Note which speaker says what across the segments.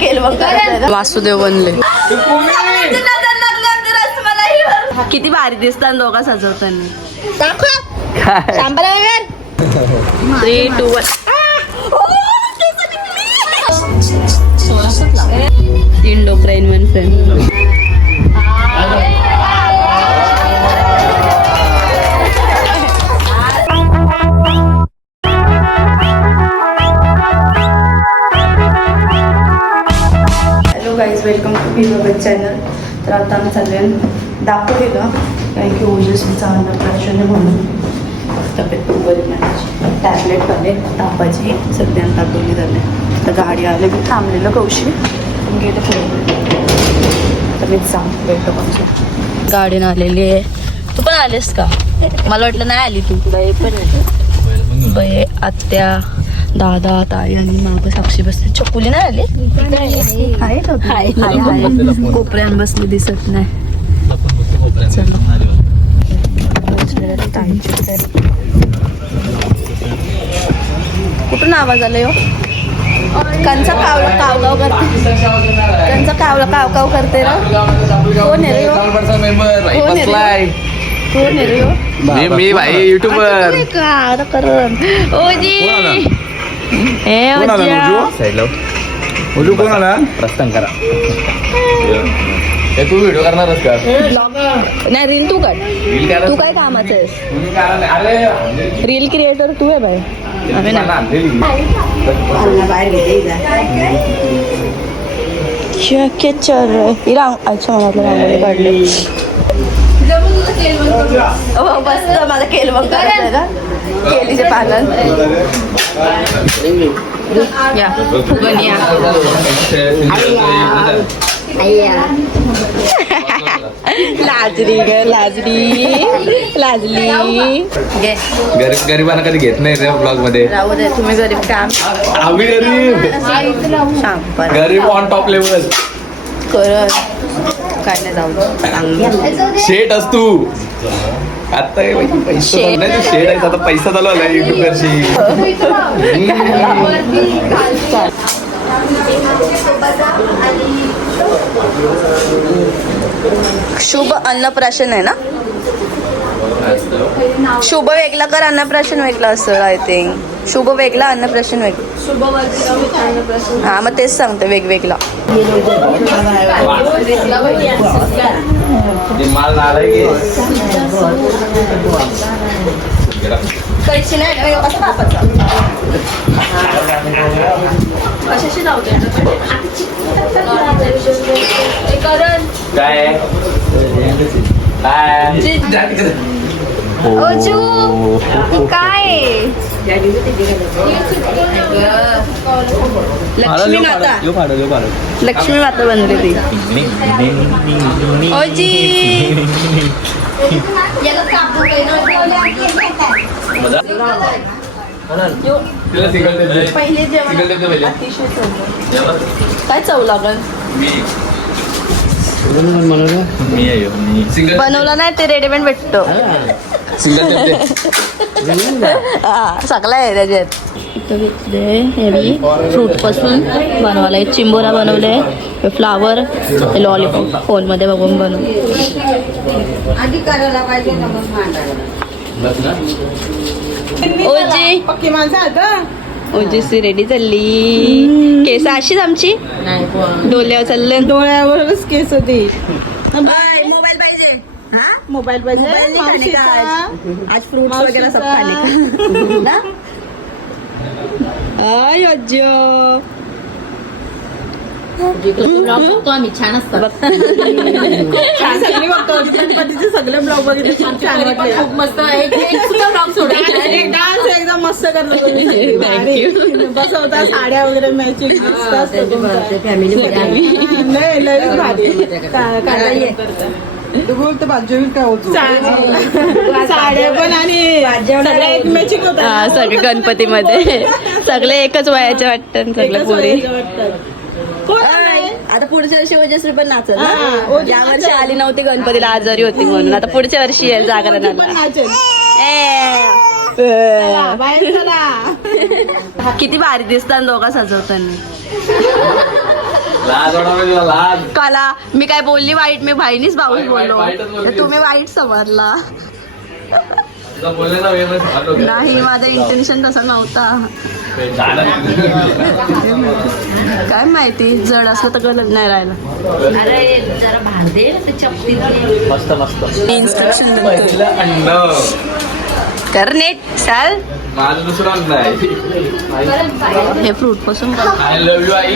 Speaker 1: केलं वासुदेव बनले किती भारी दिसतात दोघा सजवताना. थ्री टू वन तीन डोकरा in one friend welcome to P बघत चॅनल तर आता आम्ही चाललोय दाखवलेलं. कारण की ओजस्वीचा अन्नप्राशन म्हणून. तब्येत बरी नाही. टॅबलेट आले तापाची सध्या दाखवली झाले. तर गाडी आले की थांबलेलं कौशी. गेलं पुढे. तर मी सांग भेटतो कोणचं गाडीनं आलेली आहे. तू पण आलेस का? मला वाटलं नाही आली तू. पण बये आत्या. दादा ताई आणि मागं साक्षी बसली चकुली नाही आली आहे का तू? आहे, आहे. कोपऱ्यात बसली दिसत नाही. कुठून आवाज आला यो कंचा कावला काव काव करते कंचा कावला काव काव करते रा कोण आहे रे? कोण आहे रे यो? कोण आहे रे यो?
Speaker 2: मी मी भाई युट्यूबर
Speaker 1: का करण
Speaker 2: साईडला उजू कोण आला प्रस्थान करा तू व्हिडिओ करणारच का
Speaker 1: नाही रील तू काढ तू काय कामाचं आहेस. रील क्रिएटर तू आहे बाय अच्छा मला काढली बस मला केलवण करायचं ना पालन. या. लाजरी ग लाजरी. लाजली. घे.
Speaker 2: गरीब गरिबांना कधी घेत नाही रे ब्लॉगमध्ये
Speaker 1: राहू दे तुम्ही गरीब काम.
Speaker 2: आम्ही गरीब. गरीब ऑन टॉप लेवल
Speaker 1: करत काय नाही जाऊ दे. चांगलं.
Speaker 2: शेट असतू आता हे बाई पैसा
Speaker 1: शेट.
Speaker 2: नाही तू शेट आहेस आता पैसा चालू आला युट्यूब करशी
Speaker 1: शुभ अन्नप्राशन आहे ना शुभ वेगळा कर अन्नप्राशन वेगळा असं आय थिंक शुभ वेगळा अन्नप्राशन वेगळं हा मग तेच सांगते वेगवेगळा नाही कसं कशाशी
Speaker 2: काय जा तिकडे.
Speaker 1: काय? लक्ष्मी माता. लक्ष्मी माता बनली ती.
Speaker 2: दे.
Speaker 1: पहिले चव काय चव लागल?
Speaker 2: मी मी आहे ह्यो, मी. सिंगल
Speaker 1: बनवलं नाही ते रेडीमेड भेटतो.
Speaker 2: सिंगल.
Speaker 1: हा सगळं आहे त्याच्यात. इथं घेतले हेवी फ्रूटपासून बनवायला एक चिंबोरा बनवले हे फ्लावर हे लॉलीपॉप फोनमध्ये बघून
Speaker 3: आधी करायला पाहिजे ना.
Speaker 1: ओजी.
Speaker 3: पक्की माणसं आता
Speaker 1: ओजी सी रेडी चालली केस अशीच आमची? डोल्यावर चालले.
Speaker 3: डोळ्यावरच केस होती.
Speaker 1: मोबाईल पाहिजे.
Speaker 3: मोबाईल पाहिजे.
Speaker 1: आज? फ्रूट वगैरे सब. खाने का ना
Speaker 3: छान सगळे बघतो गणपतीचे सगळे ब्लॉग बघितले खूप छान वाटले. आणि डान्स एकदम मस्त करतो तुम्ही. भारी. बसवता साड्या वगैरे मॅचिंग लय भारी का- करता. साड्या पण आणि सगळ्या एक मॅचिंग
Speaker 1: हा सगळे गणपतीमध्ये सगळे एकच वयाचे वाटतं सगळे पोरी आता पुढच्या वर्षी ओजस्वी पण नाचत
Speaker 3: हा,
Speaker 1: ना
Speaker 3: ओजस्वी
Speaker 1: या वर्षी आली नव्हती गणपतीला आजारी होती म्हणून. आता पुढच्या वर्षी येईल जागरणाला
Speaker 3: नाचेल.
Speaker 1: ए.
Speaker 3: चला, बाहेर चला.
Speaker 1: किती भारी दिसतात दोघा सजवताना.
Speaker 2: लाज वाटायला तुला लाज.
Speaker 1: काला मी काय बोलली वाईट? मी बहिणीच भाऊ
Speaker 2: वाईट-
Speaker 1: बोललो.
Speaker 2: वाईटच बोलली.
Speaker 1: तुम्ही वाईट समजला. नाही माझा इंटेन्शन तसा नव्हता. काय माहिती जड असलं तर गलत नाही राहिला.
Speaker 4: अरे जरा भांडे ते चपटी
Speaker 2: मस्त मस्त.
Speaker 1: इन्स्ट्रक्शन
Speaker 2: पहिलं अन्न
Speaker 1: कर नेट चाल.
Speaker 2: माझं दुसरं अन्न आहे.
Speaker 1: हे फ्रूटपासून
Speaker 2: आय लव्ह यू आई.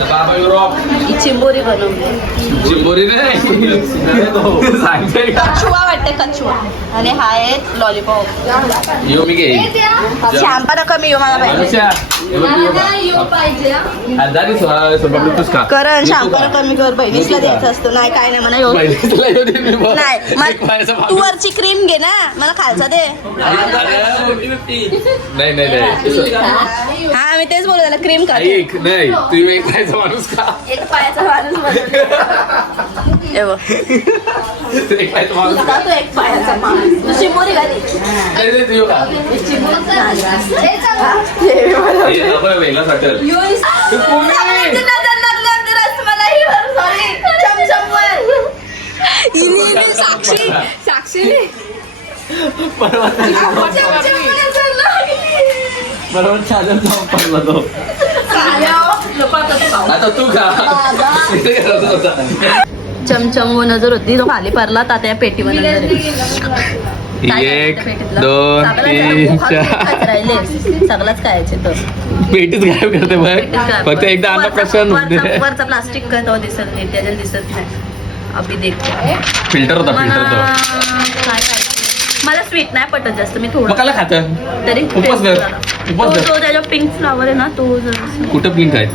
Speaker 2: बाबा युरोप
Speaker 1: चिंबोरी बनवली.
Speaker 2: चिंबोरी नाही. सांगते का?
Speaker 1: कछुआ वाटते कछुआ. आणि हा आहे लॉलीपॉप
Speaker 2: मी
Speaker 1: शॅम्पा नका मी येऊ मला पाहिजे.
Speaker 2: मी.
Speaker 1: करण
Speaker 2: मी
Speaker 1: शॅम्पा. कमी कर बहिणीसला. द्यायचं असतं. नाही काय नाही मला
Speaker 2: मी.
Speaker 1: नाही तू. वरची क्रीम घे ना. मला खालचा दे.
Speaker 2: नाही नाही नाही.
Speaker 1: हा मी तेच बोलू त्याला क्रीम का
Speaker 2: ऐक नाही तू एक पायाचा माणूस खा.
Speaker 1: एक पायाचा माणूस बनवला. हे बघ.
Speaker 2: तू एक पायाचा माणूस खा.
Speaker 1: का तो एक पायाचा माणूस. तू चिंबोरी घाली
Speaker 2: नाही, नाही, तू यो खा.
Speaker 1: हे बनव.
Speaker 2: हे आपण वेगळाच वाटेल. तू कोणी?
Speaker 1: हिने- हिने साक्षी.
Speaker 2: जाऊन पडला तो आता तू होता.
Speaker 1: चमचम नजर होती. तो खाली पडला तात्या पेटी बनवणार
Speaker 2: एक दोन तीन चार.
Speaker 1: राहिले. सगळंच खायचे तर
Speaker 2: पेटीच गायब करते बघ फक्त एकदा अन्न प्रसन्न होते.
Speaker 1: वरचा प्लास्टिक का तो दिसत नाही. त्याच्यात दिसत नाही. अभि देखते.
Speaker 2: फिल्टर होता फिल्टर तो
Speaker 1: काय खायचं? मला स्वीट नाही पटत जास्त मी थोडं.
Speaker 2: मग काला खात?
Speaker 1: तरी
Speaker 2: उपवास धर. उपवास
Speaker 1: तो
Speaker 2: धर.
Speaker 1: तो त्याच्या पिंक फ्लावर आहे ना तो
Speaker 2: कुठं पिंक आहे?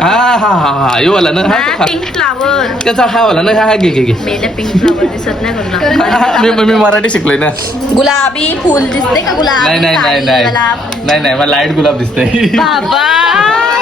Speaker 2: हा हा हा हा यो वाला ना हा.
Speaker 1: पिंक फ्लावर
Speaker 2: त्याचा हा वाला ना हा हा घे घे घे.
Speaker 1: मेले पिंक फ्लावर दिसत नाही
Speaker 2: हा, मी मराठी शिकलोय ना.
Speaker 1: गुलाबी फुल दिसते का? गुलाबी
Speaker 2: नाही नाही नाही नाही.
Speaker 1: मला
Speaker 2: नाही नाही मला लाइट गुलाब दिसतंय.
Speaker 1: बाबा!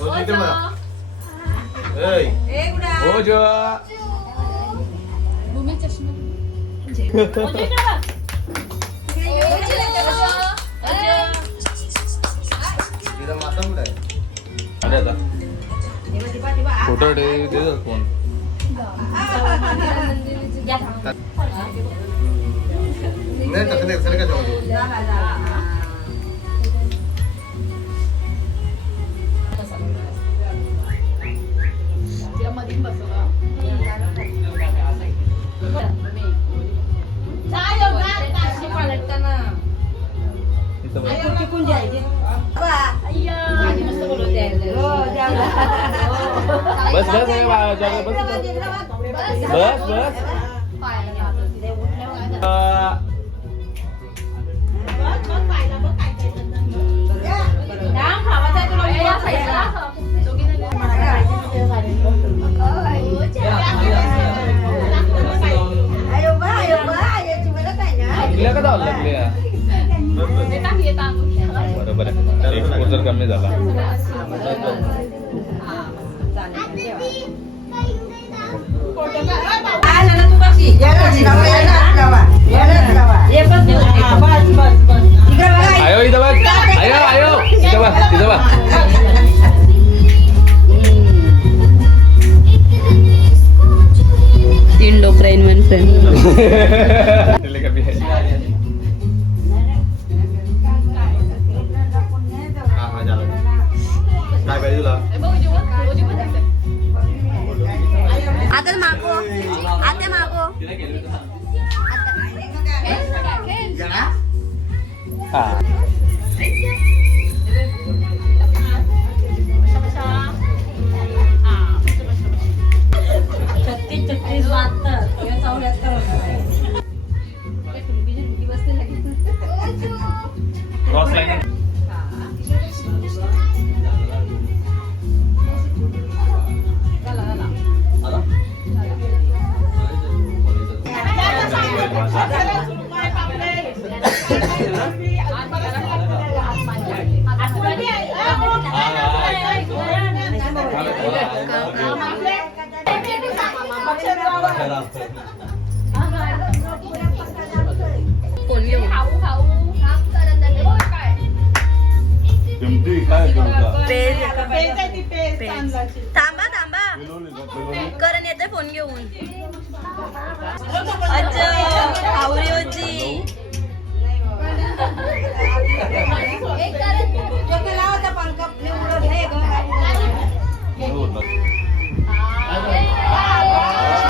Speaker 5: हो, तिकडे बघा. ऐ,
Speaker 2: हो जो
Speaker 5: तिला माता कुठे आहे?
Speaker 2: अरे आता फोटो दे दे जा फोन
Speaker 5: नाही तसं नाही तसं नाही का जाऊ
Speaker 2: इथं बस. बस बस हे बा- जागा बस इथं. बस धावल्या लागल्या? बरोबर आहे. एक्सपोजर जर कमी झाला. आयो इथं बघ आयो आयो. इथं बघ इथं बघ
Speaker 1: इंडो ब्रेन वन फ्रेंड.
Speaker 5: झालं काय पाहिजे तुला
Speaker 1: आता मागो आता मागो
Speaker 2: हा
Speaker 1: पेज
Speaker 3: पेज. तांदळाची.
Speaker 1: थांबा थांबा. करण येते फोन घेऊन. अच्छा आवरी होती. भारी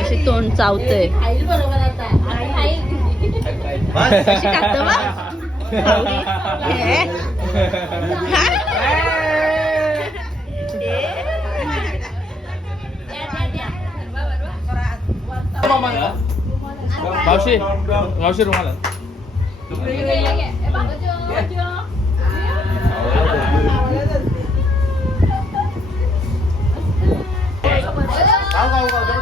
Speaker 1: अशी तोंड चावतंय? ए.
Speaker 2: मावशी मावशी रुमाला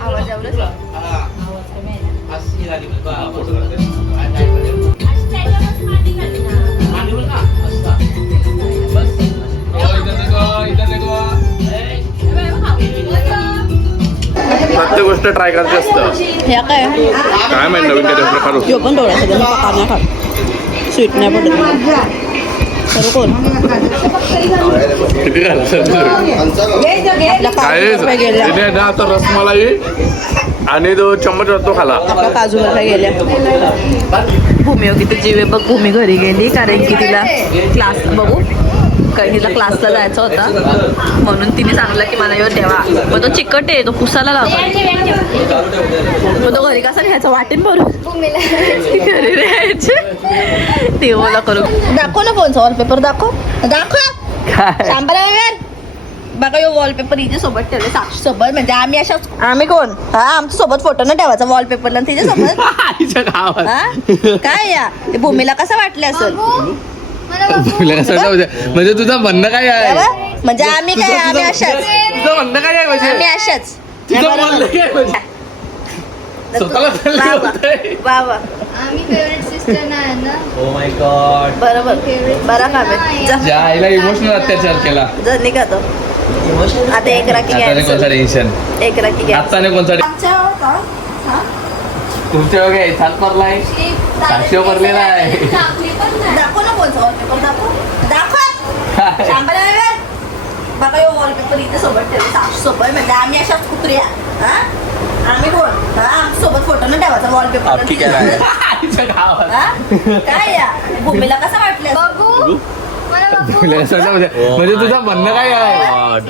Speaker 3: आधी सांगते.
Speaker 1: आवाज एवढंच
Speaker 2: प्रत्येक गोष्ट ट्राय करायची असतं.
Speaker 1: ह्या काय?
Speaker 2: काय माहिती नवीन काय प्रकार होतो.
Speaker 1: यो पण डोळ्याचा काढण्या काढ स्वीट नाही पडत खरं कोण?
Speaker 2: किती
Speaker 1: आपल्या
Speaker 2: काय तिने ना आता रसमलाई आणि तो चम्मच तो खाला.
Speaker 1: आपल्या काजू बर्फ्या गेल्या. भूमी किती जीव बघ भूमी घरी गेली कारण की तिला क्लास बघू. काही तिला क्लासला जायचा होता. म्हणून तिने सांगितलं की मला येऊ ठेवा. मग तो चिकट आहे तो पुसायला लावतो. मग तो घरी कसा घ्यायचा वाटेन भरून. घरी राहायचे ते मला करू दाखव ना फोनचा वॉलपेपर दाखव. दाखव. बघा यो वॉलपेपर हिच्या सोबत ठेवले साक्षी सोबत. म्हणजे आम्ही अशा आम्ही कोण? हा आमच्यासोबत फोटो न ठेवायचा वॉलपेपरला तिच्या सोबत?
Speaker 2: आईच्या गावात.
Speaker 1: हा? काय या? ते भूमीला कसं वाटलं असेल?
Speaker 2: तुला कसं वाटतं? म्हणजे तुझं म्हणणं काय आहे?
Speaker 1: म्हणजे आम्ही काय आम्ही अशाच.
Speaker 2: तुझं म्हणणं काय आहे म्हणजे?
Speaker 1: आम्ही अशाच.
Speaker 2: तुझं म्हणणं काय म्हणजे? स्वतःला चाललं
Speaker 1: वा वा.
Speaker 2: होतंय.
Speaker 1: वा वा.
Speaker 4: आम्ही फेवरेट सिस्टर नाही ना.
Speaker 2: My God.
Speaker 1: बरोबर. बरा काम. आहे जा.
Speaker 2: ज्या आईला इमोशनल अत्याचार केला.
Speaker 1: जा निघा तो. आता एक राखी
Speaker 2: आताने कोणता टेन्शन
Speaker 1: एक राखी घ्या
Speaker 2: कोणता तुमच्या बघा सात पडला आहे पडलेला आहे.
Speaker 1: दाखव ना वॉलपेपर दाखव. दाखव बाबा यो वॉलपेपर इथे सोबत ठेवले सातशे सोबत म्हणजे आम्ही अशाच कुत्र्या. आम्ही कोण? सोबत फोटो न ठेवायचा वॉलपेपर
Speaker 2: काय
Speaker 1: या? भूमीला कसं वाटलं?
Speaker 6: बघू.
Speaker 2: म्हणजे oh तुझं म्हणणं काय आहे?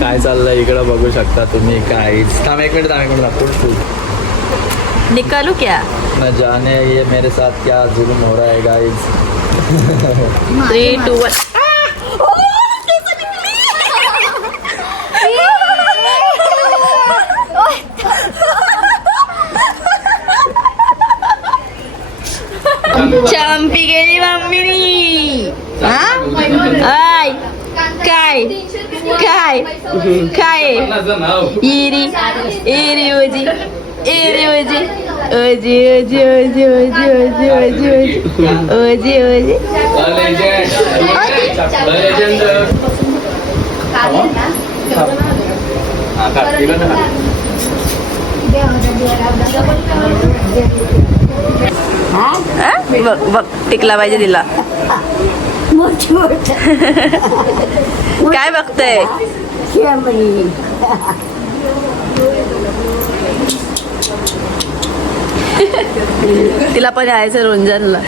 Speaker 1: काय
Speaker 2: चाललंय? इकडं बघू शकता तुम्ही काय थांब एक मिनिट थांब एक मिनिट. फुल
Speaker 1: निकालू क्या?
Speaker 2: न जाने ये मेरे साथ क्या जुल्म हो रहा है गाइस
Speaker 1: थ्री टू वन चंपी गेली मम्मीनी हा आय काय काय काय इरी इरी ओजी इरी ओजी ओजी ओजी ओजी ओजी ओजी ओजी ओजी ओजी हा? बघ बघ टिकला पाहिजे तिला. काय बघतय? तिला पण यायचं रोंजनला.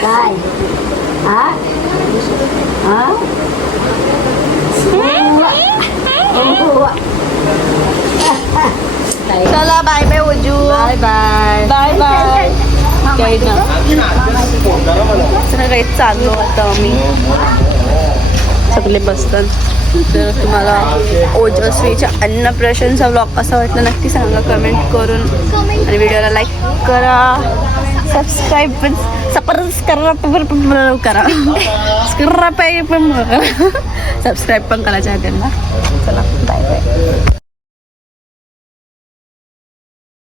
Speaker 1: चला बाय बाय ओजू. बाय बाय बाय बाय काही ना चाललो आता आम्ही. सगळे बसतात. तर तुम्हाला ओजस्वीच्या अन्नप्राशनचा ब्लॉग कसा वाटला नक्की सांगा. कमेंट करून आणि व्हिडिओला लाईक करा. सबस्क्राईब पण सपरच करा करा. करा. सबस्क्राईब पण करायचं आहे त्यांना चला बाय बाय